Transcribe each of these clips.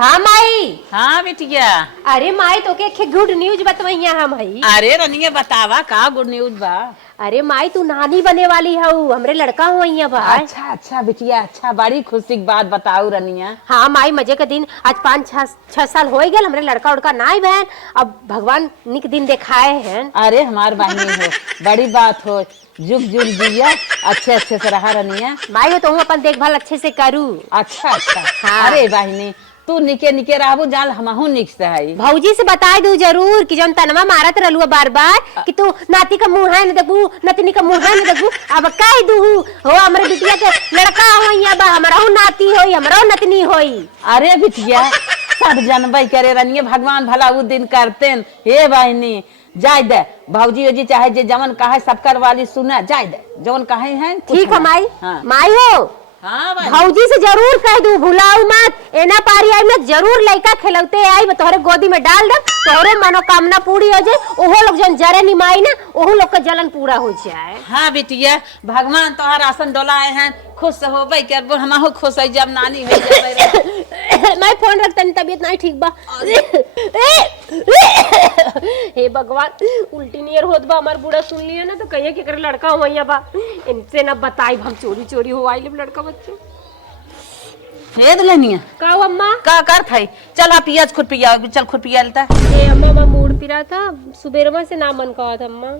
हाँ माई। हाँ बिटिया। अरे माई तो के गुड न्यूज बतवैया हम हई। अरे रनिया बतावा का गुड न्यूज बा। अरे माई तू नानी बने वाली हऊ, हमरे लड़का हुआ बा। अच्छा अच्छा बिटिया, अच्छा बड़ी खुशी की बात बताऊ रनिया। हाँ माई मजे का दिन आज 5-6 साल हो गए हमरे लड़का उड़का नाई बहन, अब भगवान निक दिन दिखाए हैं। अरे हमार बहनी हो, बड़ी बात हो, जुग जुग जिया, अच्छे अच्छे से रहा रनिया। माई हो तो हूँ अपन देखभाल अच्छे से करूँ। अच्छा अच्छा। हाँ। अरे बहनी तू निके निके रहबू जाल हमहू निक से हई। भौजी से बता दू जरूर कि जब तनवा मारत रहलू बार बार कि तू नाती का मुंह है न देखू, नतनी का मुंह है न देखू, अब कह दू हो हमरे बिटिया के लड़का होइया बा, हमरो नाती होई, हमरो नतनी होई। अरे बिटिया सब जनबई करे रनिया, भगवान भला उ दिन करते। हे बहनी जाय दे, भौजी ओजी चाहे जे जवन कहे सबकर वाली सुने, जाय दे जवन कहे हैं। ठीक है माई। हाँ। माई हो हाँ भौजी से जरूर कह दू, भुलाऊ मत, एना पारी आई में जरूर लड़का खिलौते आई, मैं तोहरे गोदी में डाल दम, तोहरे मनोकामना पूरी हो जाए, ओहो लोग जन जरे निमाई ना ओहो लोग का जलन पूरा हो जाए। हाँ बिटिया भगवान तोहर आसन डोलाए हैं, खुश हो भाई कर हमहू खुश है जब नानी हो जाए। मैं फोन रखता नहीं, तबीयत नहीं ठीक बा। हे भगवान उल्टी नियर होत बा, हमार बूढ़ा सुन लिया ना तो कहिए कि कर लड़का हुआ बा, इनसे ना बताई हम चोरी चोरी हो आई लड़का बच्चे। हे दुल्हनिया का अम्मा का कर थाई, चल आ पियाज खुरपिया, चल खुरपिया लेता। ए अम्मा मैं मूड पिरा था, सुबेरवा से ना मन कहा था अम्मा।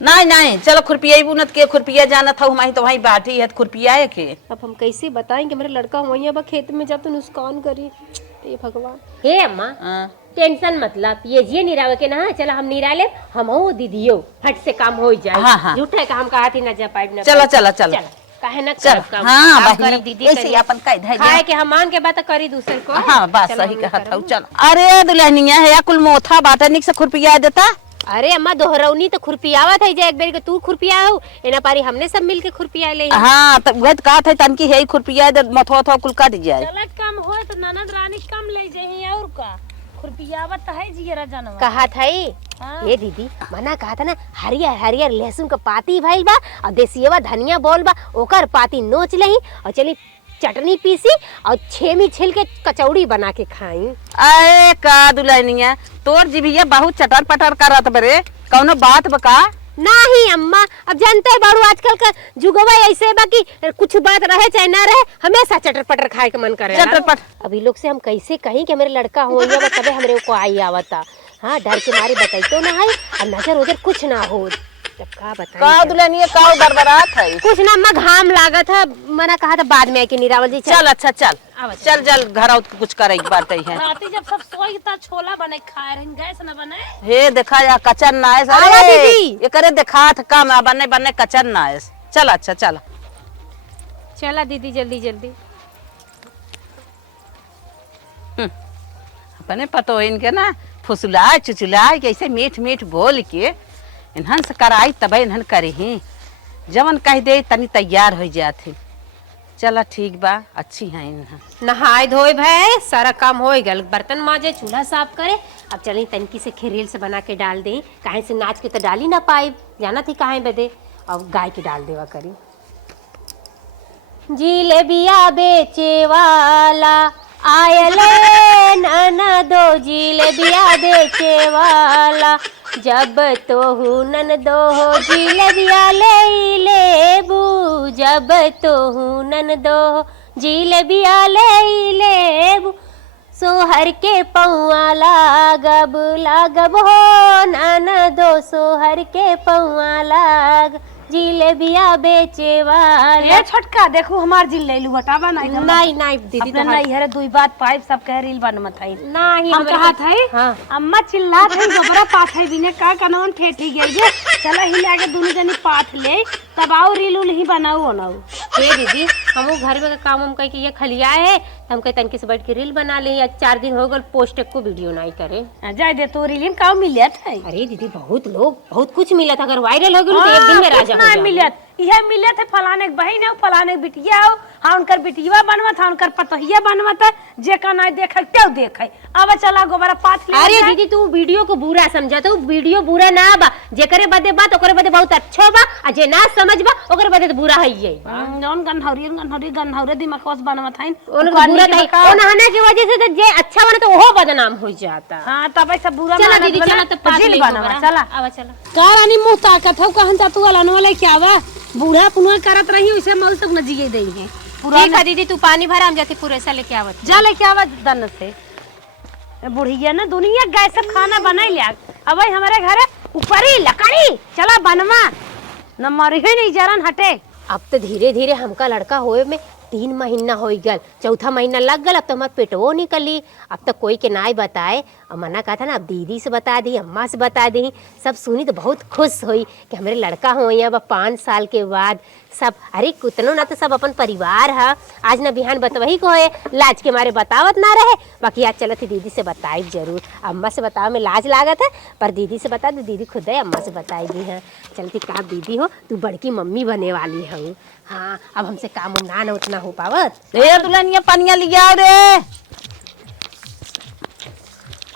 नहीं नहीं चलो खुरपिया बुनत के खुरपिया जाना था हमारी तो वही बाटी है खुरपिया है के। अब हम कैसे बताएं कि मेरा लड़का हुआ बा, खेत में जब तो नुकसान करी। हे भगवान। हे अम्मा टेंशन मतलब ये जी निरावे के ना, चला हम निरा ले, हम हो दीदियो फट से काम हो जाए। हाँ, हाँ। झूठे काम कहा थी ना जा पाइप ना। चला चला चला काहे ना चल। काम। हाँ आप बहनी करी दीदी ऐसे करी। अपन कह दे खाए के हम मान के बात करी दूसरे को। हाँ बात चलो सही हम कहा करूँ। था। चल अरे दुल्हनिया है कुल मोथा बाटा निक से खुरपिया देता। अरे अम्मा दोहरौनी तो खुरपियावा था जे एक बेर के तू खुरपिया हो, एना पारी हमने सब मिल के खुरपिया ले। हाँ तब वह कहा था तनकी है खुरपिया दे, मथो थो कुल कट जाए। चलत काम होए तो ननद रानी कम ले जाही और का खुरपियावत है जियरा जानवा। कहा था हाँ। ये दीदी मना कहा था ना, हरियर हरियर लहसुन का पाती भइल बा और देसियवा धनिया बोल बा, ओकर पाती नोच लही और चली चटनी पीसी और छेमी छिल के कचौड़ी बना के खाई। अरे का दुल्हनिया तोर जीभिया बहुत चटर पटर करत बरे, कौनो बात बका? नहीं अम्मा अब जानते है बारू आजकल का जुगवा ऐसे बा कि कुछ बात रहे चाहे ना रहे हमेशा चटर पटर खाए के मन करे। चटर पट अभी लोग से हम कैसे कहीं कि मेरे लड़का हो गया तबे हमरे को आई आवता। हाँ डर के मारे बताई तो ना है और नजर उधर कुछ ना हो, तब का बताई। का दुल्हनिया का बरबरात है? कुछ ना अम्मा घाम लागत है, मना कहा था बाद में आके निरावल जी। चल अच्छा चल चल चल घर आओ कुछ करे बात है। राती जब सब सोई ता छोला बने खाए रही, गैस न बने। हे देखा या कचन ना है आवा सारे दीदी। ये करे देखा था काम बने बने कचन ना है। चल अच्छा चल चला दीदी जल्दी जल्दी। अपने पतो इनके ना फुसलाए चुचलाए कैसे मीठ मीठ बोल के इन्हन से कराई तब इन्हन करे ही जवन कह दे तनी तैयार हो जाते। चला ठीक बा अच्छी है इन्हन। नहाए धोए भय सारा काम हो गल, बर्तन माजे चूल्हा साफ करे, अब चली तनकी से खीरेल से बना के डाल दे, काहे से नाच के तो डाली ना पाई, जाना थी काहे बदे, और गाय के डाल देवा करी। जिलेबिया बेचे वाला आयले नन दो, जिलेबिया बेचे वाला जब तो हूँ नन दो हो, जिलेबिया ले लेबू जब तो हूँ नन दो, जिलेबिया ले लेबू सोहर के पौआ लागब लागब हो नन दो, सोहर के पौआ लाग जिलेबिया बेचे वाला। ए छोटका देखो हमार जिल ले लू हटावा नहीं। नहीं नहीं दीदी अपने नहीं हरे दुई बात पाइप सब कह रील बन मत है। नहीं हम कहा था हाँ। अम्मा चिल्ला थे गोबरा पाठ है बिने का कनौन ठेठी गई जे चला ही लागे दोनों जनी पाठ ले तब आओ रील उल ही बनाओ बनाओ। हे दीदी हम घर में का काम हम कह के ये खलिया है तो हम कह तनके से बैठ के रील बना ले, या 4 दिन हो गए पोस्ट को वीडियो नहीं करे। जाए दे तो रील का मिलत है। अरे दीदी बहुत लोग बहुत कुछ मिला था, अगर वायरल हो गई तो एक दिन में राजा हो ना जाओ। मिलत यह मिलत है फलाने के बहन हो फलाने के बिटिया हो, हाँ उनकर बिटिया बनवत है उनकर पतोहिया बनवत है, जे का नहीं देखे क्यों देखे। अब चला गोबरा पाठ ले। अरे दीदी तू वीडियो को बुरा समझा, तो वीडियो बुरा ना बा, जेकरे बदे बात ओकरे बदे बहुत अच्छा बा, आ जे ना समझ बा ओकरे बदे तो बुरा है। जौन गन्हौरी गन्हौरी गन्हौरी दिमाग बनवत है उनका बोलत है ओ नहाने की वजह से तो जे अच्छा बने तो ओहो बदनाम हो जाता। हां तब ऐसा बुरा चला मानत दीदी बना, चला तो पात ले बनवा चला आवा चला। का रानी मुंह ताकत हो कहन ता तू अलन वाले क्या बा बूढ़ा पुनवा करत रही उसे मौत तक न जिए दई है पूरा। ठीक है दीदी तू पानी भरा हम जाते पूरे सा लेके आवत। जा लेके आवा दन से बुढ़िया ना दुनिया गैस सब खाना बनाई लिया अब हमारे घरे ऊपर ही लकड़ी चला बनवा न मरी ही नहीं जरन हटे। अब तो धीरे धीरे हमका लड़का होए में 3 महीना हो गल, चौथा महीना लग गल। अब तो हमार पेटवो निकली। अब तक कोई के नाई बताए और मना कहा था ना, अब दीदी से बता दी, अम्मा से बता दी। सब सुनी तो बहुत खुश हुई कि हमारे लड़का हो अब 5 साल के बाद। सब अरे कुतनो ना तो सब अपन परिवार है। आज ना बिहान बतवही को है, लाज के मारे बतावत ना रहे। बाकी आज चलत दीदी से बताई जरूर। अम्मा से बताओ में लाज लागत है, पर दीदी से बता दो, दीदी खुद है अम्मा से बताएगी। है चलती का दीदी हो तू बड़की मम्मी बने वाली हो। हाँ अब हमसे काम ना उतना हो पावत। ए दुल्हनिया पनिया लिया रे।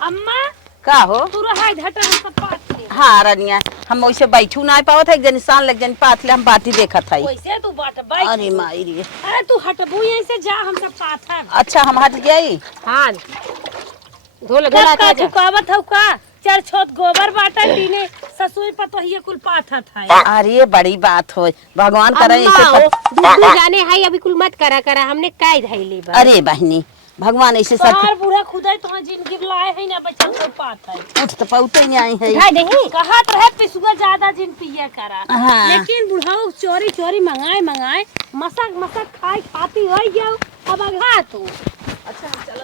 अम्मा का हो तू रहा घटा हम सब पात ले हाँ रनिया हम वैसे बैठू ना पावत है, जन शान लग जन पात ले हम बाती देखत है। वैसे तू बाट बाई अरे माई रे। अरे तू हटबू यहीं से जा हम सब पात है। अच्छा हम हट गई। हाँ धोला धोला का जा। थुकावत हो का चार छोट गोबर बाटा टीने ससुई पतोहिए कुल पात है। अरे बड़ी बात हो, भगवान करे अम्मा हो, ऐसे दूध जाने है अभी कुल मत करा करा, हमने काय धैली बा। अरे बहनी भगवान ऐसे सब तोहार बूढ़ा खुदाई तोहार जिंदगी लाए है ना बच्चा को पात है। उठ तो पौते नहीं आई है। उठा नहीं कहत रहे पिसुआ ज्यादा जिन पिया करा। हाँ। लेकिन बुढ़ाऊ चोरी चोरी मंगाए मसक मसक खाई खाती हो गया अब अघा तू। अच्छा चलो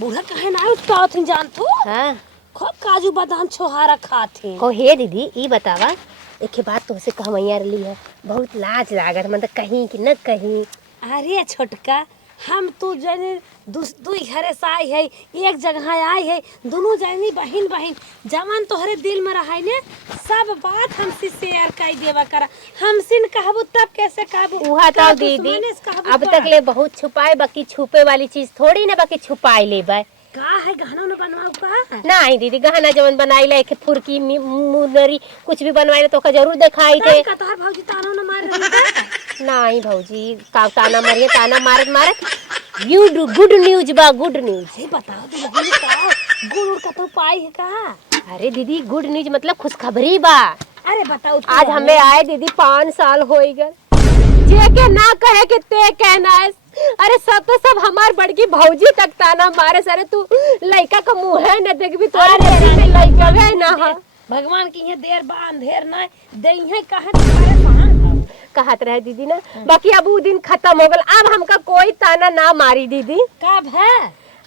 बूढ़ा कहे ना उसका थी जान तू हाँ खूब काजू बादाम छोहारा खाते। को हे दीदी ई बतावा एक बात तुमसे कहवैया रही है, बहुत लाज लागत मतलब कहीं कि न कहीं। अरे छोटका हम तू जने दुई घरे से आई है एक जगह आई है दोनों जनी बहन बहन जवान तोहरे दिल में रहा ने सब बात हमसे शेयर कर देवा करा। हमसे न कहबू तब कैसे कहबू उहा तो दीदी अब तक ले बहुत छुपाए, बाकी छुपे वाली चीज थोड़ी ना बाकी छुपाए ले बा। का है गहना न बनवाऊ का नहीं दीदी गहना जवन बनाई ले के फुरकी मुनरी कुछ भी बनवाई तो का जरूर दिखाई थे। का तोहर भौजी तानो न मार रही नहीं भौजी का ताना मारिए ताना मारत मारत यू डू गुड न्यूज बा गुड न्यूज। है बताओ तू लगी का गुड़ का तो पाई है का। अरे दीदी गुड न्यूज मतलब खुशखबरी बा। अरे बताओ आज हमें आए दीदी 5 साल हो गए। जे के ना कहे कि ते कहना है। अरे सब तो सब हमार बड़की भौजी तक ताना मारे सरे तू लइका का मुंह है न देखबी तोरे लइका है ना। हाँ भगवान की ये देर बा अंधेर ना देई है कहे तुम्हारे सहन कहत रहे दीदी ना, बाकी अब वो दिन खत्म हो गल। अब हमका कोई ताना ना मारी दीदी। कब है।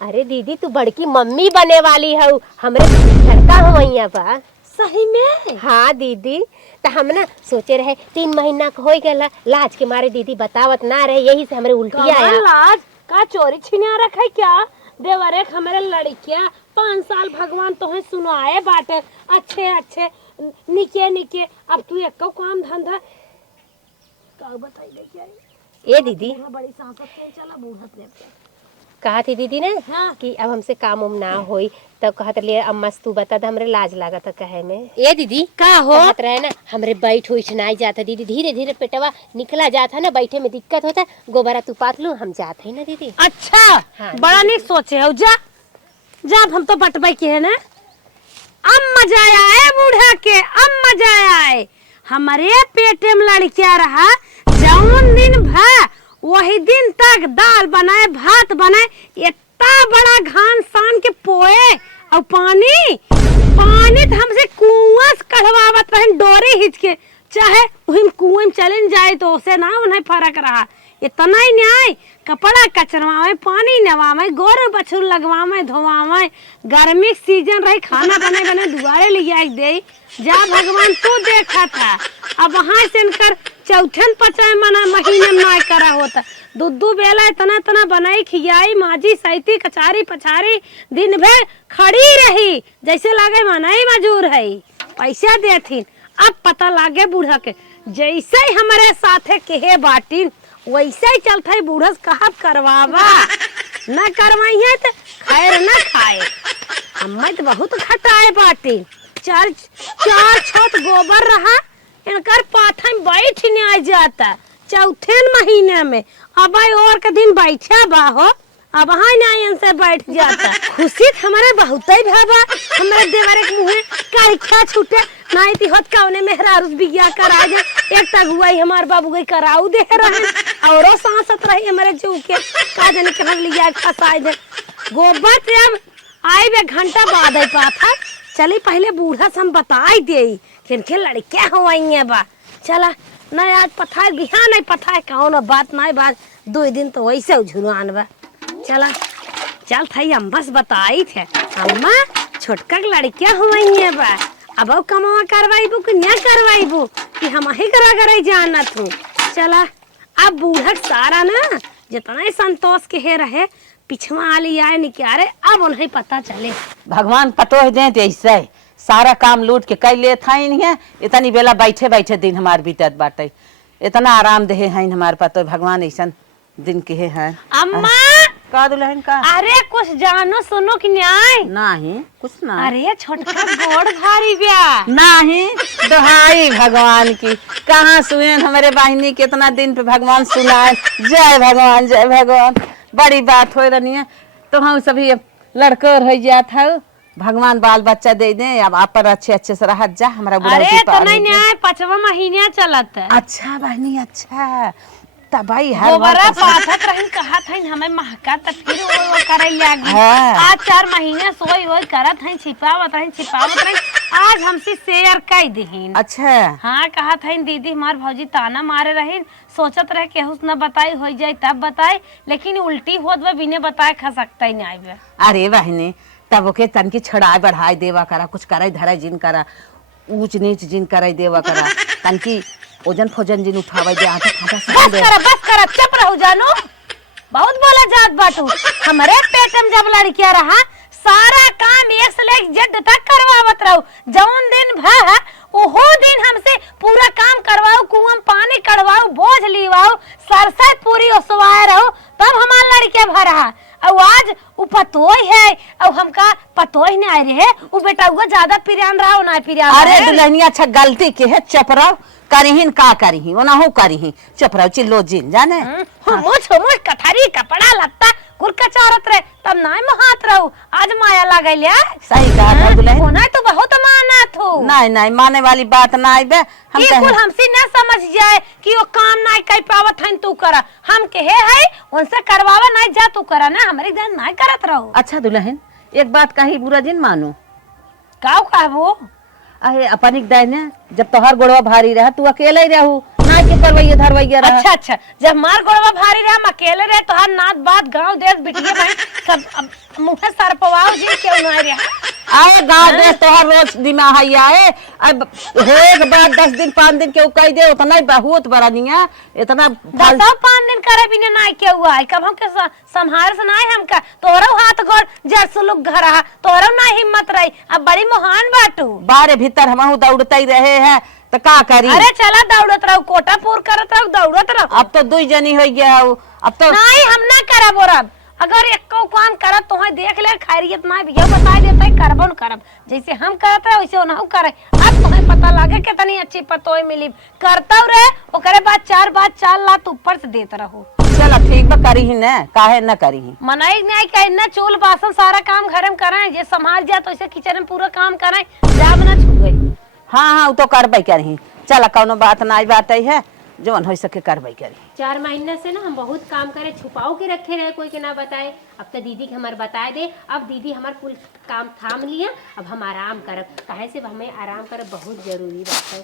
अरे दीदी तू बड़की मम्मी बने वाली है, हमरे लड़का हो वैया बा। सही में। हाँ दीदी तो हम ना सोचे रहे 3 महीना का हो गया, लाज के मारे दीदी बतावत ना रहे, यही से हमरे उल्टी आया। लाज का चोरी छिनिया रखे क्या देवरे हमारे लड़किया 5 साल भगवान तुम्हें सुनाए बाटे अच्छे अच्छे निके निके। अब तू एक काम धंधा का बताई ले क्या ए दीदी बड़ी सांसत के चला बूढ़त ले कहा थी दीदी ने हाँ। कि अब हमसे काम उम ना होई तब कहत रहे अम्मा तू बता दे हमरे लाज लागत कहे में। ए दीदी का हो कहत रहे ना हमरे बैठ हो नहीं जाता दीदी, धीरे धीरे पेटवा निकला जाता ना, बैठे में दिक्कत होता, गोबरा तू पात लू हम जाते है ना दीदी। अच्छा हाँ। बड़ा नहीं सोचे हो जा जा हम तो बटबाई के है ना। अब मजा आए बूढ़ा के अब मजा आए हमारे पेटे में लड़किया रहा जौन दिन भर वही दिन तक दाल बनाए भात बनाए इतना बड़ा घान सान के पोए और पानी पानी तो हमसे कुआं से कढ़वावत रहे डोरे हिच के, चाहे वही कुएं में चले जाए तो उसे ना उन्हें फर्क रहा। इतना ही न्याय कपड़ा कचरवावे पानी नवावे गोर बछुर लगवावे धोवावे गर्मी सीजन रही खाना बने बने दुआरे ले आई दे जा भगवान तू देखा था। अब वहां से इनकर चौथन पचाए मना महीने में ना करा होता दूध बेला इतना इतना बनाई खियाई माजी सैती कचारी पछारी दिन भर खड़ी रही जैसे लागे मनाई मजूर है पैसा देथिन। अब पता लागे बूढ़ा के जैसे ही हमारे साथे केहे बाटी वैसे ही चलता है बूढ़ा कहा करवावा न करवाई है तो खैर न खाए। हमें तो बहुत खटाए बाटी चार छोट गोबर रहा इनकर पाथा में बैठ नहीं आ जाता चौथे महीने में अब और के दिन बैठा बा हो अब हाय ना से बैठ जाता खुशी हमारे बहुत ही भाबा हमारे देवरे के मुंह कारिखा छूटे नहीं ती होत कौने मेहरारूस बिया करा दे एक तक हुआ ही हमार बाबू गई कराऊ दे रहे औरो सांसत रही हमारे जू के का जाने के हम लिया फसाए दे गोबर जब आई बे घंटा बाद आई पात है चली पहले बूढ़ा से हम बताई दे किन के लड़के होइए बा चला नहीं आज पथा बिहान नहीं पथा कौन बात नहीं बात 2 दिन तो वैसे झुनुआन बा चला चल थई हम बस बताई थे अम्मा छोटका लड़किया हुई बा अब कमावा करवाईबू कि न करवाईबू कि हम ही करा जाना तू चला अब बूढ़ा सारा ना जितना संतोष के है रहे पिछवा आली आए निकारे अब उन्हें पता चले भगवान पतो दे ऐसे सारा काम लूट के कई ले था नहीं है इतनी बेला बैठे बैठे दिन हमार बीतत बाटे इतना आराम दे है हमारे पतो भगवान ऐसा दिन के है अम्मा का दुल्हन का अरे कुछ जानो सुनो कि न्याय नहीं कुछ ना अरे छोटका गोड़ भारी ब्या नहीं दुहाई भगवान की कहाँ सुने हमारे वाहिनी कितना दिन पे भगवान सुनाए जय भगवान बड़ी बात हो रही है तो हम सभी लड़के रह जात है भगवान बाल बच्चा दे दे अब आप पर अच्छे से रह जा हमारा अरे तो नहीं न्याय 5वां महीना चलत है अच्छा बहनी अच्छा भाई हर गोबरा पाथत रही कहा था हमें महका तक फिर वो करे लगी आज 4 महीने सोई होई करत है छिपावत रही आज हमसे शेयर कई दहीन अच्छा हाँ कहा था दीदी हमार भौजी ताना मारे रही सोचत रहे कि हुस न बताई हो जाए तब बताए लेकिन उल्टी होत बा बिने बताए खा सकता ही नहीं बे अरे बहनी तब ओके तन की छड़ाई बढ़ाई देवा करा कुछ करे धरे जिन करा ऊंच नीच जिन करे देवा करा तन की ओजन फोजन जिन उठावे दे आटा खाटा बस करा चुप रहो जानो बहुत बोला जात बाटू हमारे पेट में जब लड़किया रहा सारा काम एक से लेकर जेड तक करवावत रहो जौन दिन भा ओहो दिन हमसे पूरा काम करवाओ कुआं पानी कढ़वाओ बोझ लीवाओ सरसत पूरी ओसवाए रहो तब हमार लड़किया भा रहा और आज उ पतोई है और हमका पतोई नहीं आए रहे उ बेटा हुआ ज्यादा पिरान रहा ना पिरान अरे दुल्हनिया अच्छा गलती के है चपराव करिहिन का करिही ओना हो करिही चपराव चिल्लो जिन जाने मुझ कथारी कपड़ा लत्ता कुरका चारत रहे तब नाय महात रहू आज माया लागल या सही कहा था दुल्हन ओना तो बहुत मानत हो नहीं माने वाली बात ना आई बे हम कुल हमसे न समझ जाए कि वो काम नहीं कर पावत हन तू करा हम कहे है उनसे करवावा नहीं जा तू करा ना हमारे दिन नहीं करत रहो अच्छा दुल्हन एक बात कही बुरा दिन मानो का कहबो अरे अपन एक दाई ने जब तोहर गोड़वा भारी रहा तू अकेले ही रहू ना के करवैया धरवैया रहा अच्छा जब मार गोड़वा भारी रहा हम अकेले रहे तो हर नात बात गांव देश बिटिया भाई सब मुंह सर पवाओ जी क्यों ना रहा आए गांव देश तोहर रोज दिमाग है आए अब एक बार 10 दिन 5 दिन के कह दे उतना ही बहुत बड़ा नहीं है इतना 10-5 दिन करे बिना ना क्या हुआ है कब हम के संहार से नहीं हमका तोरो हाथ गोड़ जर लोग घर आ तोरो ना हिम्मत रही अब बड़ी महान बाटू बारे भीतर हम दौड़ते ही रहे हैं तो का करी अरे चला दौड़त रहो कोटा पूर करत रहो दौड़त रहो अब तो 2 जनी हो गया अब तो नहीं हम ना करब और अब अगर एको काम करत तो देख ले खैरियत ना भैया बता देते करबो न करब जैसे हम करत रहे वैसे ओनहु करे अब तुम्हें पता लागे कितनी अच्छी पतोय मिली करता रहे ओकरे बाद 4 लात ऊपर से देत रहो चला ठीक बा करी ही ना काहे न करी ही मनाई नहीं कहे न चूल बासन सारा काम घर में कराए जे संभाल जा तो ऐसे किचन में पूरा काम कराए जाब ना छू गई हाँ वो तो करबे करी चला कौनो बात ना आई बात है जवन हो सके करबे करी 4 महीने से ना हम बहुत काम करे छुपाओ के रखे रहे कोई के ना बताए अब तो दीदी के हमारे बताए दे अब दीदी हमारे कुल काम थाम लिया अब हम आराम करब काहे से हमें आराम करब बहुत जरूरी बात है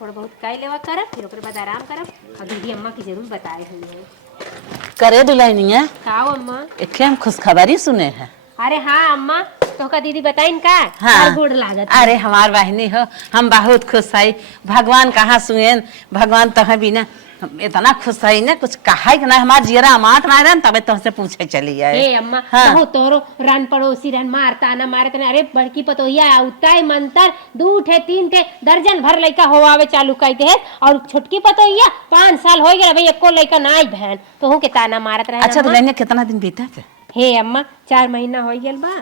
थोड़ा बहुत कई लेवा करब फिर ओकर बाद आराम करब और दीदी अम्मा की जरूर बताए हुई है करे दुल्हनिया खाओ अम्मा एक हम खुशखबरी सुने हैं अरे हाँ अम्मा तो का दीदी बताइन का हाँ गुड़ लागत अरे हमार वाहिनी हो हम बहुत खुश है भगवान कहाँ सुन भगवान तो है बिना इतना खुश है ना कुछ कहा ही ना हमार जीरा अमाट ना रहन तबे तुमसे पूछे चली है ए अम्मा हाँ। बहुत तोरो रन पड़ोसी रन मारता ना मारता ना अरे बड़की पतोहिया उताई मंतर 2 ठे 3 ठे दर्जन भर लइका होवावे चालू कहते है और छोटकी पतोहिया 5 साल हो गया भाई एको लइका ना आई बहन तो हूं के ताना मारत रहे अच्छा तो लेने कितना दिन बीता हे अम्मा 4 महीना हो गेल बा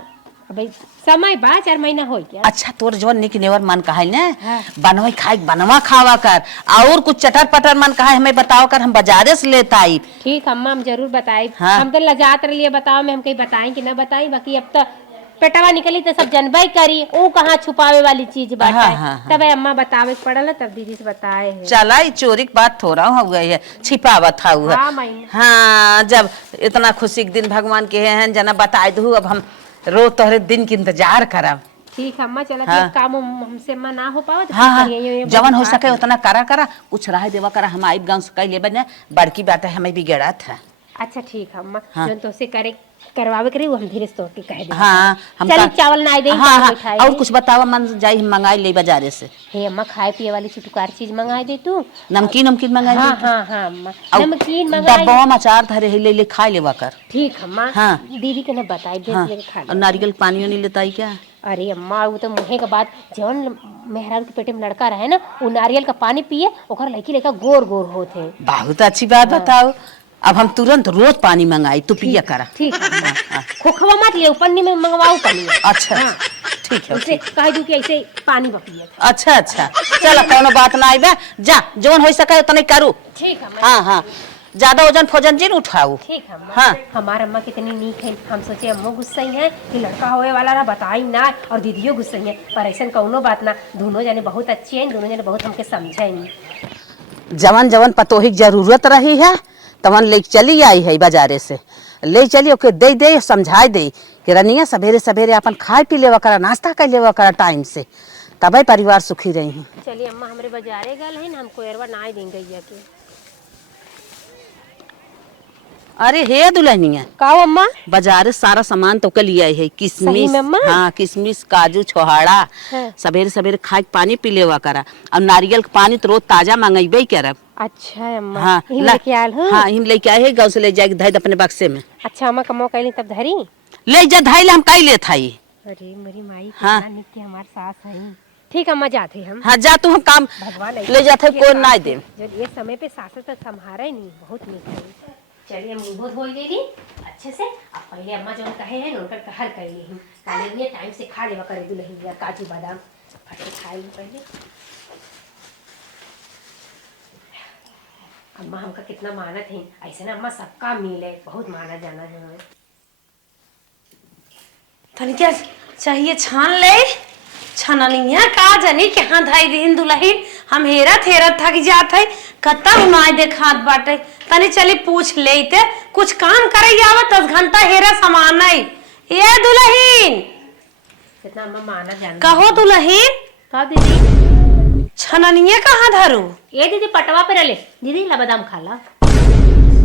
अबे समय बा 4 महीना हो गया। अच्छा तोर जवन निक नेवर मन कहा ने हाँ। बनवाई खाए बनवा खावा कर और कुछ चटर पटर मन कहा हमें बताओ कर हम बाजारे से लेता आई। ठीक अम्मा हम जरूर बताई। हाँ। हम तो लजात रहिए बताओ में हम कहीं बताई कि ना बताई, बाकी अब तो पेटवा निकली तो सब जनबई करी, वो कहाँ छुपावे वाली चीज बात हाँ, है। हाँ, हाँ। तब अम्मा बतावे के पड़ल तब दीदी से बताए है। चला चोरी की बात थोड़ा हो गई है छिपावत हुआ। हाँ माई। हाँ जब इतना खुशी के दिन भगवान के हैं जना बताए दू अब हम रोज तोहरे दिन के इंतजार करब। ठीक अम्मा चला हाँ। काम हमसे अम्मा ना हो पाओ तो हाँ हाँ ये जवन हो सके उतना करा करा कुछ राह देवा करा हम आई गाँव से कह ले बने बड़की बात है हमें बिगड़ा था। अच्छा ठीक है अम्मा हाँ। जो तो से करे करवावे करे वो हम धीरे से तोड़ के कह दे। हाँ हम चल चावल ना दे हाँ हाँ और कुछ बतावा मन जाई हम मंगाई ले बाजारे से। हे अम्मा खाए पिए वाली चुटकार चीज मंगाई दे तू। नमकीन नमकीन मंगाई हाँ दे। हाँ हाँ अम्मा और नमकीन मंगाई। डब्बा में अचार धरे है ले ले खा लेवा कर। ठीक अम्मा। हाँ। दीदी के ना बताई भेज हाँ लेके खा और ले। नारियल पानियों नहीं लेता ही क्या। अरे अम्मा वो तो मुहे के बाद जवन मेहरान के पेटे में लड़का रहे ना वो नारियल का पानी पिए ओकर लड़की लेकर गोर गोर होते। बहुत अच्छी बात बताओ अब हम तुरंत रोज पानी मंगाई तू पिया करा। ठीक है खोखवा मत ले पन्नी में मंगवाओ पानी। अच्छा ठीक है उसे कह दू कि ऐसे पानी बपिए। अच्छा अच्छा चल कोनो बात ना आइबे जा जोन हो सके उतने करू। ठीक है हाँ हाँ ज्यादा वजन फोजन जी उठाऊ। ठीक है अम्मा। हाँ। हमारा अम्मा कितनी नीक है, हम सोचे अम्मो गुस्सा ही है कि लड़का होए वाला ना बताई ना और दीदियों गुस्सा ही है, पर ऐसा कौनो बात ना दोनों जने बहुत अच्छे हैं, दोनों जने बहुत हमके समझेंगे। जवन जवन पतोही की जरूरत रही है तवन ले चली आई है बाजारे से ले चली ओके दे दे समझाई दे कि रनिया सवेरे सवेरे अपन खाए पी लेवा करा नाश्ता कर लेवा करा टाइम से तबे परिवार सुखी रही है। चलिए अम्मा हमरे बाजारे गल है ना हमको एरवा ना देंगे के। अरे हे दुल्हनिया का अम्मा बाजार सारा सामान तो के लिए आई है सही किशमिश में अम्मा? हाँ किशमिश काजू छोहाड़ा हाँ। सवेरे सवेरे खाए के पानी पी लेवा करा और नारियल के पानी तो रोज ताजा मंगेबे करब। अच्छा अम्मा हाँ हिम लेके आल हूँ। हाँ हिम लेके आए है गाँव से ले जाके धैद अपने बक्से में अच्छा अम्मा कमो कैली तब धरी। ले जा धाई हम कई ले थाई। अरे मेरी माई हाँ। कितना नित्य हमार सास है। ठीक अम्मा जाते हम। हाँ जा तू हम काम भगवान ले जाते कोई ना दे। जब ये समय पे सास तक संभारे नहीं बहुत नीक है। चलिए हम मुंह धो गई अच्छे से। अब पहले अम्मा जो कहे हैं उनका कहल कर ली हम काले लिए टाइम से खा लेवा करे दुल्हन काजू बादाम फटे खा ली पहले। अम्मा हमका कितना मानत है ऐसे ना अम्मा सबका मिले बहुत माना जाना है हमें। तनिका चाहिए छान ले छाननिया का जानी के हां धाई दिन दुल्हन हम हेरा थेरा थक जात है कत्ता हुनाई देखात बाटे तनी चली पूछ लेते कुछ काम करे आवत 10 घंटा हेरा सामान नहीं ए दुल्हन कितना अम्मा माना जाना। कहो दुल्हन का दीदी छाननिया कहां धरू ये दीदी पटवा पे रले दीदी ला बादाम खा ला।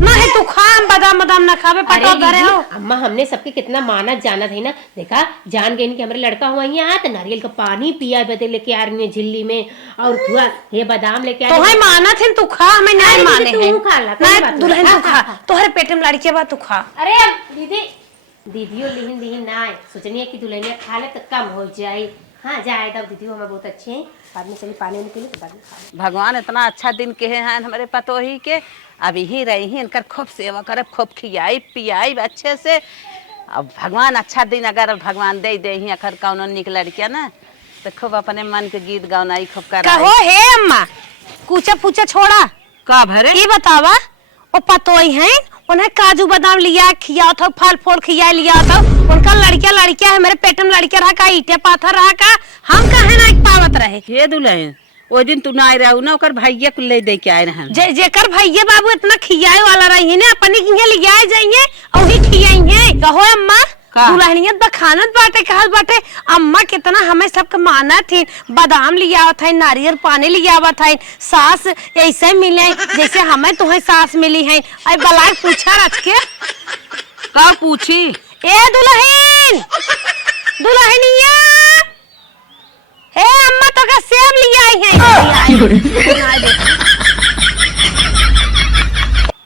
नहीं तू खा बादाम बादाम ना खावे पटवा अरे धरे दीदी, हो। अम्मा हमने सबके कितना मानत जाना था ना देखा जान गए कि हमारे लड़का हुआ यहाँ तो नारियल का पानी पिया बदे लेके आ रही है झिल्ली में और थोड़ा ये बादाम लेके आ तो है माना थे तू खा हमें नहीं अरे माने दीदी, हैं तू खा ला, कोई बात नहीं नहीं। दुल्हन तू खा, खा तोहरे पेट में लड़के बा तू खा। अरे अब दीदी दीदियों लिहिन लिहिन ना आए सोचनी है कि दुल्हनिया खा ले तो कम हो जाए। हाँ जाए तब दीदी हमें बहुत अच्छे हैं बाद में चली पानी निकले तो बाद में खा ले। भगवान इतना अच्छा दिन के हैं हमारे पतोही के अब यही रही हैं इनकर खूब सेवा करब खूब खियाई पियाई अच्छे से। अब भगवान अच्छा दिन अगर भगवान दे दे ही अखर कौन निक लड़किया ना तो खूब अपने मन के गीत गौनाई खूब कहो कराई। हे अम्मा कुछ पूछा छोड़ा का भरे ये बतावा वो पतोई हैं उन्हें काजू बादाम लिया खिया था फल फूल खिया लिया था उनका लड़किया है मेरे पेट में लड़किया रहा का ईटे पाथर रहा का हम कहे ना एक पावत रहे। ये दुल्हन वो दिन तू ना आए रहू ना ओकर भैया को ले दे के आए रहन जेकर भैया बाबू इतना खियाए वाला रही ना अपने के ले आए जाइए और ही खियाइए। कहो अम्मा दुल्हनियत बखानत बाटे कहल बाटे अम्मा कितना हमें सबके माना थी बादाम लिया आवत है नारियल पानी लिया आवत है सास ऐसे मिले जैसे हमें तुम्हें सास मिली है। अरे बलाय पूछा रच के का पूछी ए दुल्हन दुल्हनिया हे अम्मा तो का सेब लिया आई है।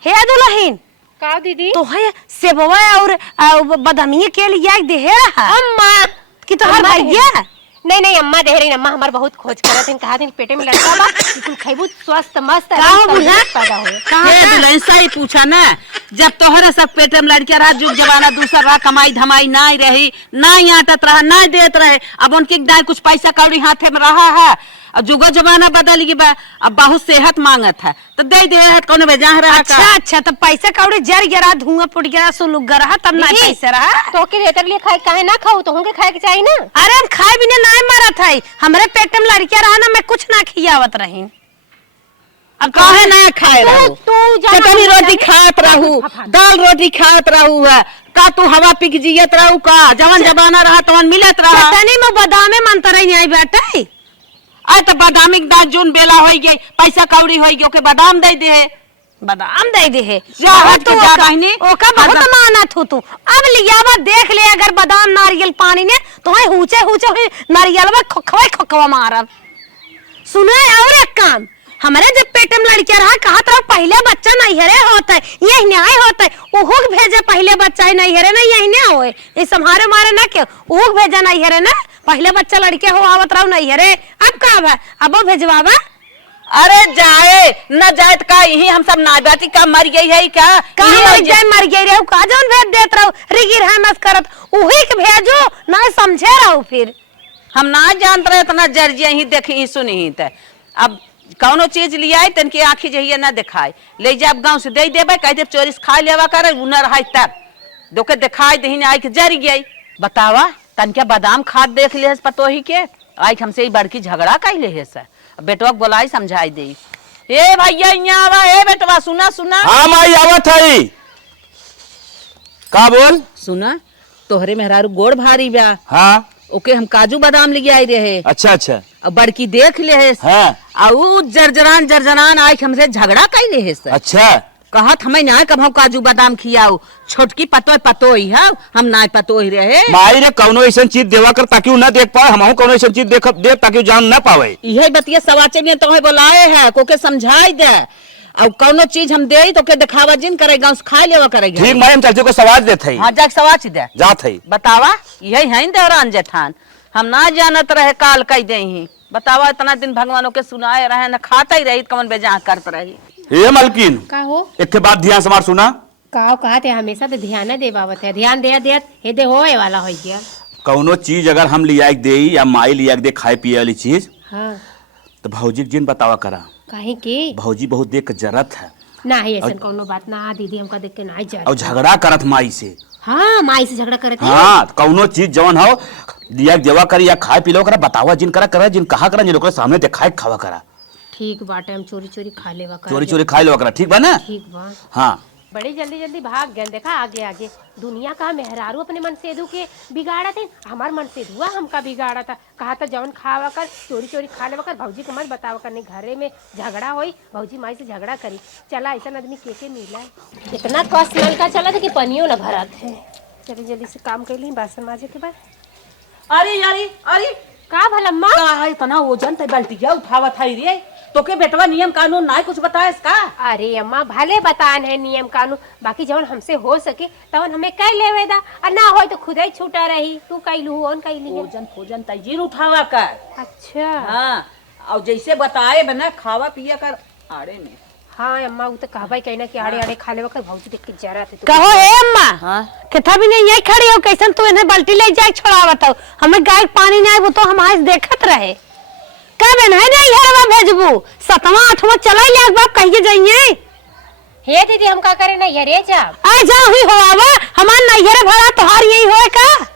हे दुल्हन का दीदी तो है सेबवा और बदामिया के लिए दे रहा अम्मा कि तो हर भैया नहीं नहीं अम्मा दे रही अम्मा हमार बहुत खोज करत हैं कहा दिन पेटे में लड़का बा कि तुम खइबू स्वस्थ मस्त का हो बुढ़ा पैदा हो ये दुल्हन सही पूछा ना, जब तोहरे सब पेटे में लड़के रहा, जुग जमाना दूसरा रहा, कमाई धमाई ना रही, ना ही आटत रहा, ना देत रहे, अब उनके दार कुछ पैसा कौड़ी हाथे में रहा है, अब जुगा जमाना बदल गई बा, अब बहुत सेहत मांगत है तो दे दे कौन बेजा रहा। अच्छा तो पैसा कौड़ी जर गिरा, धुआं फुट गया, सुलुक रहा, तब ना पैसा रहा तो के देतर लिए खाए काहे ना खाओ, तो होंगे खाए के चाहिए ना। अरे हम खाए बिना ना मरत है, हमरे पेट में लड़किया रहा ना, मैं कुछ ना खियावत रही। अब काहे ना खाए रहू, तू चटनी रोटी खात रहू, दाल रोटी खात रहू है का, तू हवा पी के जियत रहू का, जवन जमाना रहा तवन मिलत रहा। चटनी में बादामे मंतर नहीं बैठे आय तो बादामी के दांत जोन बेला हो गई, पैसा कौड़ी हो गई, ओके बादाम दे दे, बादाम दे दे है बहुत तो ओका बहुत मानत हो तू। अब लियावा देख ले, अगर बादाम नारियल पानी ने तो है हुचे हुचे नारियल में खोखवा खोखवा मारब। सुने और एक काम, हमारे जब पेट में लड़किया रहा कहा तो पहले बच्चा नहीं हरे होता है, यही न्याय होता है, ओहो भेजे पहले बच्चा ही नहीं हरे ना, यही न्याय होए, ये सम्हारे मारे ना के ओहो भेजा नहीं हरे ना, पहले बच्चा लड़के हो आवत रहो नहीं हरे, अब का बा अब भेजवावा। अरे जाए न जाए तो का यही हम सब नाबाती का मर गई है क्या, मर गई रहो का जौन भेज देत रहो, रिगिर है मस करत उही के भेजो ना, समझे रहो फिर हम ना जानते रहे इतना जर्जिया ही देखी ही सुनी ही थे। अब कौनो चीज लिया तन की आँखी जहिया न दिखाए, ले जाब गाँव से दे देबे, कह दे चोरी खा लेवा करे, न रहा तब दोके दिखाई दही आई के जर गई। बतावा तन क्या बादाम खाद देख ले पतो ही के, आई हमसे बड़की झगड़ा कैले है सर, बेटवा बोलाई समझाई दे, ए भैया यहाँ आवा, ए बेटवा सुना सुना। हाँ माई आवत है, का बोल। सुना तोहरे मेहरारू गोड़ भारी बा, हाँ ओके हम काजू बादाम लेके आई रहे, अच्छा अच्छा, अब बड़की देख ले है, हाँ आउ जर्जरान आई हमसे झगड़ा कैले है सर, अच्छा कहत हमें ना कभो काजू बादाम खियाऊ, छोटकी पतो ही है, हम ना पतो ही रहे। माई रे कौनो ऐसा चीज देवा कर ताकि वो न देख पाए, हम कौनो ऐसा चीज दे ताकि वो जान न पावे। यही बतिया सवाचे में तो बोलाए है, कोके समझाई दे, और कौनो चीज हम दे तो के दिखावा जिन करे, गाँव से खा लेवा करेगा। ठीक माई हम चाची को सवाल देते हैं। हाँ जाके सवाच दे जात है, बतावा यही है देवरान जेठान, हम ना जानत रहे काल कह दे ही, बतावा इतना दिन भगवानों के सुनाए रहे, न खाता ही रही कमन बेजा करत रही। हे मलकिन का हो एक बात ध्यान से मार सुना, का कहते हमेशा तो ध्यान न देवावत है, ध्यान दे देत हे दे होए वाला हो गया। कौनो चीज अगर हम लिया दे या माई लिया दे खाए पिए वाली चीज, हाँ तो भौजी जिन बतावा करा, काहे के भौजी बहुत देख के जरत है, ना है ऐसा कोनो बात ना, दीदी हमका देख के ना जा, और झगड़ा करत माई से। हाँ माई से झगड़ा करते हैं। हाँ कौनो चीज जवन हो दिया देवा करी या खाए पी लो करा, बतावा जिन करा जिन कहा करा, जिन लोग सामने दिखाए खावा करा, ठीक बाटे हम चोरी चोरी खा लेवा कर, चोरी चोरी खाए लो करा, ठीक बा ना। ठीक बा, हाँ बड़ी जल्दी जल्दी भाग गए, देखा आगे आगे दुनिया का मेहरारू अपने मन से दू के बिगाड़ा थे, हमार मन से हुआ हमका बिगाड़ा था, कहा था जवन खावा कर चोरी चोरी खा लेवा कर, भौजी को मत बतावा करने, घरे में झगड़ा होई, भौजी माई से झगड़ा करी, चला ऐसा आदमी के मिला, इतना कष्ट नल का चला था कि पनियो न भरा थे। चलिए जल्दी से काम कर ली, बासन माजे के बाद। अरे अरे अरे का भलम्मा का इतना वजन ते बाल्टिया उठावत है रे, तो के बेटवा नियम कानून ना कुछ बताए इसका। अरे अम्मा भले बतान है नियम कानून, बाकी जवन हमसे हो सके तवन हमें कह लेवे दा, और ना हो तो खुद ही छूटा रही, तू कैलू ओन कैली है। भोजन तजीर उठावा कर। अच्छा हाँ और जैसे बताए बना खावा पिया कर आड़े में। हाँ अम्मा वो तो कहबा कहना कि आड़े आड़े खा लेवा कर, भौजी देख के जरा थे कहो हे अम्मा, हाँ किथा भी नहीं यही खड़ी हो, कैसन तू इन्हें बाल्टी ले जाए छोड़ावत हो, हमें गाय पानी नहीं वो तो हम आज देखत रहे, कब नहीं नहीं है भेजबू, 7वां 8वां चला ले बाप कहिए जाइए। हे दीदी हम का करे नहीं रे जा आ जाओ ही होवा, हमार नैहर भरा तोहार यही होए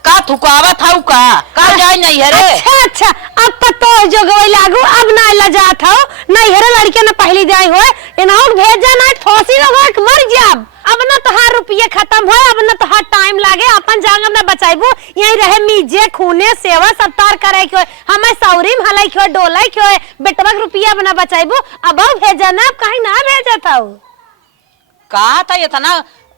का थुकावा था का जाए नहीं है रे। अच्छा अच्छा अब पतो जो गई लागू, अब ना लजा था नैहर लड़के ने पहली जाए होए, इनाउट भेज जाना फांसी लगा मर जाब, अब ना तोहार रुपये खत्म हो, अब ना तोहार टाइम लागे, अपन जांग ना बचाइबू, यही रहे मीजे खूने सेवा सत्कार करे के, हमें सौरी में हलाई के डोलाई के, बेटवा के रुपया बना बचाइबू, अब भेजा ना, अब कहीं ना भेजा था कहा था इतना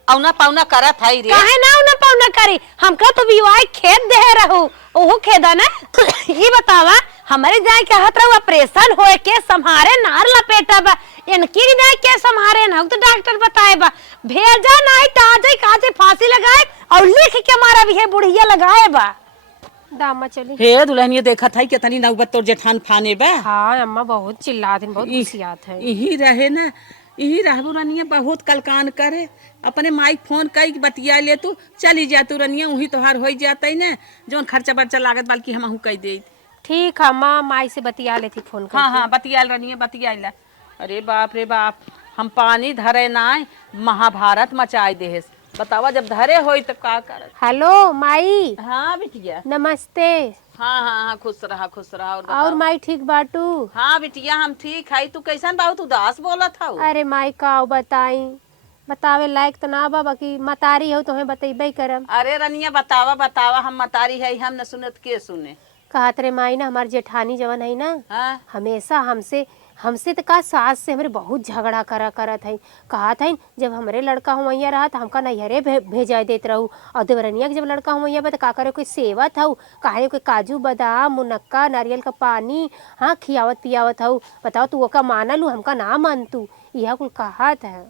औना पौना करा था रे, काहे ना औना पौना करी, हमका तो विवाह खेत दे रहू, ओहो खेदा ना ये बतावा, हमारे जाए के हाथ रहा ऑपरेशन होए के संहारे नार लपेटा बा, इनकी जाए के संहारे ना तो डॉक्टर बताए बा, भेजा नहीं ताजे काजे फांसी लगाए और लिख के मारा भी है बुढ़िया लगाए बा। दामा चली। हे दुल्हनिया देखा था कि तनी नौबत तोर जेठान फाने बा। हाँ अम्मा बहुत चिल्लात हैं, बहुत गुस्सियात है। यही रहे ना, यही रहबू रनिया बहुत कलकान करे। अपने माइक फोन कई बतिया ले तू चली जा तू रनिया, वही तोहार हो जाते ना जोन खर्चा बर्चा लागत बल्कि हम कह दे। ठीक है अम्मा, माई से बतिया लेती फोन करके। हाँ हाँ बतिया रनिया बतिया। अरे बाप रे बाप, हम पानी धरे ना महाभारत मचाए दे। बतावा जब धरे होई तब का करत। हेलो माई। हाँ बिटिया नमस्ते। हाँ हाँ हाँ खुश रहा खुश रहा। और माई ठीक बाटू? हाँ बिटिया हम ठीक है। तू कैसन बाबू, तू उदास बोला था? अरे माई का बताई, बतावे लायक तो ना बा, बाकी मतारी हो तो बतेबे करम। अरे रनिया बतावा बतावा, हम मतारी है हम न सुनत के सुने। कहत रे माई ना हमार जेठानी जवन है ना, हाँ? हमेशा हमसे तो का सास से हमरे बहुत झगड़ा करत है। कहा था जब हमरे लड़का हुआ रहा तो हमका नैहरे भेजा देत रहू, और देवरनिया के जब लड़का हुआ बा तो का करे कोई सेवत हूँ, काहे कोई काजू बादाम मुनक्का नारियल का पानी हाँ खियावत पियावत हूँ। बताओ तू ओका मानलू, हमका ना मान तू, यह कुल कहत है।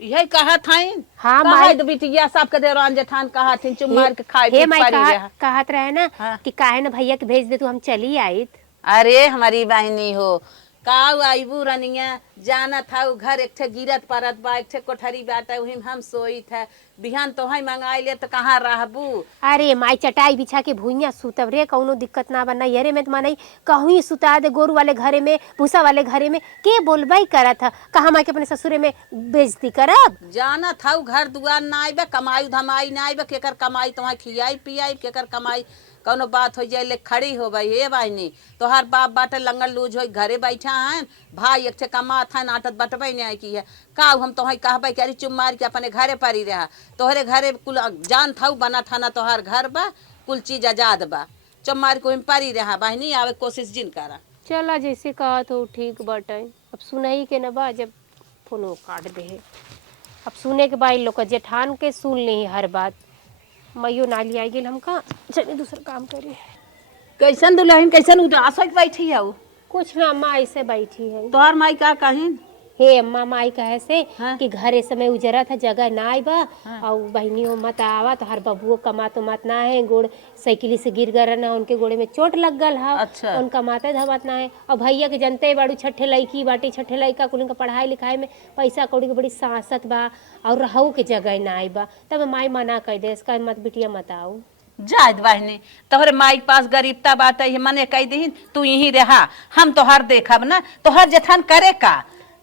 यही कहा था। हाँ माई तो बिटिया सबके देवरान जेठान कहा थे चुम मार के खाए हे माई कहत रहे ना हाँ। कि काहे ना भैया के भेज दे तू, हम चली आईत। अरे हमारी बहनी हो काऊ आईबू रनिया, जाना था घर एक ठे गिरत परत बा, एक ठे कोठरी बाटा वही हम सोई था। बिहान तो है मंगाई ले तो कहाँ रहबू। अरे माई चटाई बिछा के भूइया सुतब रे, कौनो दिक्कत ना बना। यरे में तो मनई कहूँ सुता दे, गोरू वाले घरे में भूसा वाले घरे में के बोलबाई करत है। कहा माई के अपने ससुरे में बेइज्जती करब। जाना था घर दुआर ना आइबे, कमाई धमाई ना आइबे, केकर कमाई तुम्हारे खियाई पियाई, केकर कमाई कौनो बात हो जाए ले खड़ी हो भाई। हे बहनी तोहार बाप बाटे लंगल लूज हो घरे बैठा है, भाई एक ठे कमा था नाटत बटबे नहीं की है। का हम तोहर कहबे कि अरे चुम मार के अपने घरे पड़ी रहा। तोहरे घरे कुल जान था बना था ना, तोहार घर बा कुल चीज आजाद बा, चुम मार के पड़ी रहा। बहनी आवे कोशिश जिन करा। चला जैसे कहा तो ठीक बाटे, अब सुनही के न बा, जब फोनो काट दे। अब सुने के बाद लोग जेठान के सुन ली हर बात। मैयो नाली आई गेल, हमका चलिए दूसरा काम करी। कैसन दुल्हन कैसन उदास होके बैठी है? कुछ ना अम्मा ऐसे बैठी है। तोहार माई का कहिन? हे अम्मा माई कहे से हाँ? कि घरे समय उजरा था जगह ना आई बा। हाँ? और बहनी हो मत आवा तो हर बबुओ कमात मत ना है, गोड़ साइकिली से गिर गए ना, उनके गोड़े में चोट लग गल है। अच्छा। उनका माता धमत ना है। और भैया के जनते बाड़ू छठे लड़की बाटी, छठे लड़का कुल का पढ़ाई लिखाई में पैसा कौड़ी के बड़ी सांसत बा, और रहू के जगह ना आई बा। तब माई मना कर दे, इसका मत बिटिया मत आओ। जायद बहनी तोहरे माई के पास गरीबता बात है, मने कह दी तू यही रहा, हम तोहर देखब ना। तोहर जेठान करे का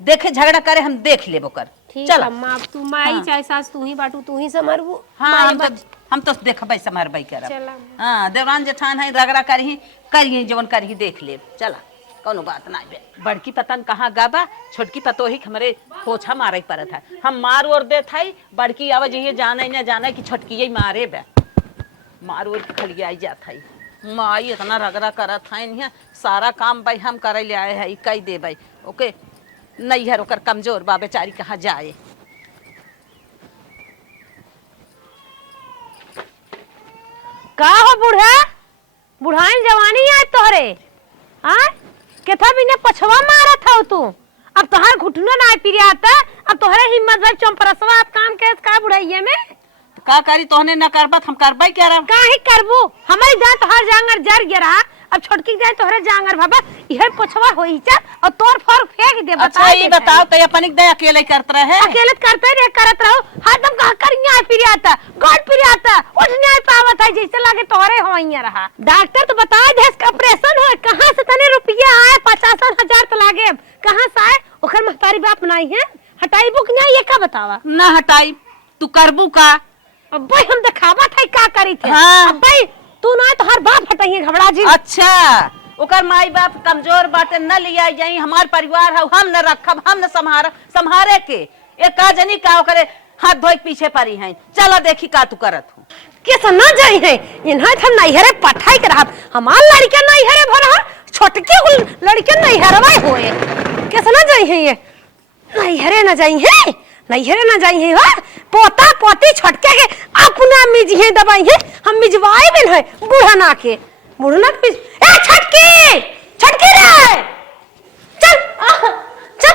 देखे झगड़ा करे, हम देख लेबो कर। ठीक चल अम्मा, अब तू माई हाँ। चाहे सास तू ही बाटू, तू ही समरबू। हाँ माई हम तो देखबै समरबै करब। चला। हाँ देवरान जेठान है रगड़ा करही करिए जवन करही देख लेब। चला कोनो बात ना बे। बड़की पतन कहाँ गाबा, छोटकी पतोही हमरे पोछा मारे पड़त है। हम मार ओर देत है, बड़की आवाज ये जाने न जाने कि छोटकी यही मारे बे, मार ओर के खलियाई जात है। माई इतना रगड़ा करत है, सारा काम भाई हम करे ले आए है, कई दे भाई ओके नैहर ओकर कमजोर बा बेचारी कहाँ जाए। का हो बूढ़ा, बुढ़ाइन जवानी आए तोहरे आ केथा बिने पछवा मारा था तू। अब तोहर घुटनो ना पिरियाता, अब तोहरे हिम्मत भाई चंपरसवा आप काम के का बुढ़ाइये में का करी तोहने न करबत हम करबै क्या रहा। काहे करबू, हमारी जान तोहर जांगर जर गिरा, अब छोटकी जाए तोहरे जांगर बाबा इहर पछवा होई चा और तोर फोर फेंक दे। अच्छा ये बताओ तो अपन दे अकेले करत रहे? अकेले करते रहे, करत रहो हरदम कहा करिया पिरियाता गाड पिरियाता उठने पावत है जैसे लागे तोहरे होइया रहा। डॉक्टर तो बता दे इसका ऑपरेशन हो, कहां से तने रुपया आए 50,000 तो लागे, कहां से आए? ओकर महतारी बाप नहीं है, हटाई बुक नहीं ये का बतावा ना हटाई तू करबू का? अब भाई हम दिखावा था का करी थे। हाँ। अब भाई तू ना तो हर बाप हटाइए घबरा जी। अच्छा ओकर माई बाप कमजोर बाटे न लिया जाई, हमार परिवार है हम न रखब, हम न संभारे के एक का जनी का ओकरे हाथ धोई पीछे पड़ी है। चला देखी का तू करत हो। कैसे ना जाई है इन्हा था नैहरे पठाई के रहा, हमार लड़के नैहरे भरा छोटके लड़के नैहरवा होए। कैसे ना जाई है ये नैहरे ना जाई है, नैहरे ना जाई है। पोता पोती छटके के अपना मिजिए दबाई है, हम मिजवाए बिन है बूढ़ा ना के बूढ़ा ना के ए छटकी छटकी रे चल चल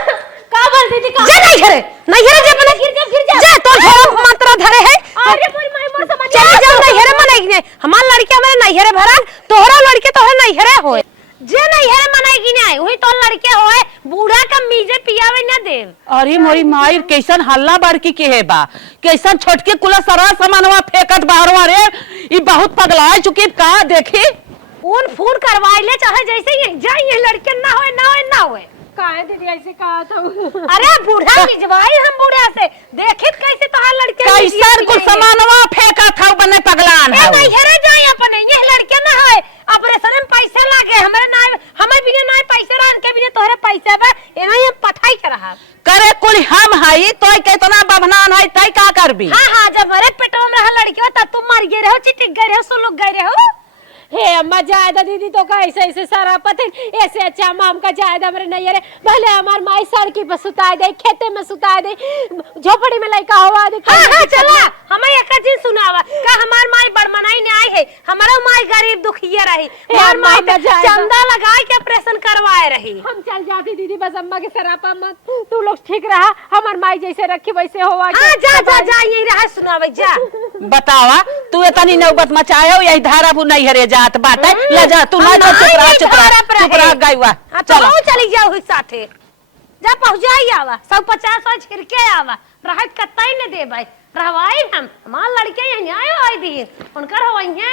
का बोल दीदी का जा नैहरे नैहरे जा बना गिर जा जा तो धरो मंत्र धरे है। अरे मोर माई मोर समझ चल जा नैहरे में नहीं है हमार लड़के हमारे नैहरे भरन तोहरा लड़के तोहरे नैहरे होए जे नैहरे मनाई कि नहीं वही तो लड़के होए बूढ़ा का मीजे पियावे न देव। अरे मोरी माई कैसन हल्ला बड़की के है बा कैसन छोटके कुला सरा सामानवा फेंकत बाहरवा रे ई बहुत पगला चुकी का देखी उन फोन करवाई ले चाहे जैसे ये जाइए लड़के ना होए काहे दीदी ऐसे कहा था अरे बूढ़ा मिजवाई हम बूढ़ा से देखित कैसे तोहार लड़के कैसन कुल सामानवा फेंका था बने पगलान ए है नैहरे जाई अपने ये लड़के ना है ऑपरेशन में पैसे लागे हमारे ना हमें बिना ना पैसे रन के बिना तोहरे पैसे बा एना हम पठाई कर रहा करे कुल हम हई तोय केतना बभनान हई तई का करबी। हां जब हमारे पेटवा में रहा लड़के त तुम मर गए रहो चिटिक गए रहो सो लोग गए रहो। हे अम्मा जायदा दीदी तो का ऐसे सारा पते ऐसे अच्छा माम का जायदा हमरे नैहरे भले हमार माई सड़की पर सुताए दे खेते में सुताए दे झोपड़ी में लइका हवा दे। हां चला हमें एक दिन सुनावा का हमार माई बड़मनाई ने आई है हमारा माई गरीब दुखिया रही हमार माई चंदा लगाए के ऑपरेशन करवाए रही। हम चल जाते दीदी बस अम्मा के सरापा मत तू लोग ठीक रहा हमार माई जैसे रखी वैसे होवा। हां जा यही रहा सुनावे जा बतावा तू इतनी नौबत मचायो यही धारापुर नैहरे जात बाटे ले जा तू ना चुप रह गईवा चलो चली जाओ ही साथे जा पहुंच जाई आवा 150 छिड़के आवा रहत कतई न देबै रहवाई हम हमार लड़के यहीं आयो आई दिन उनकर होई है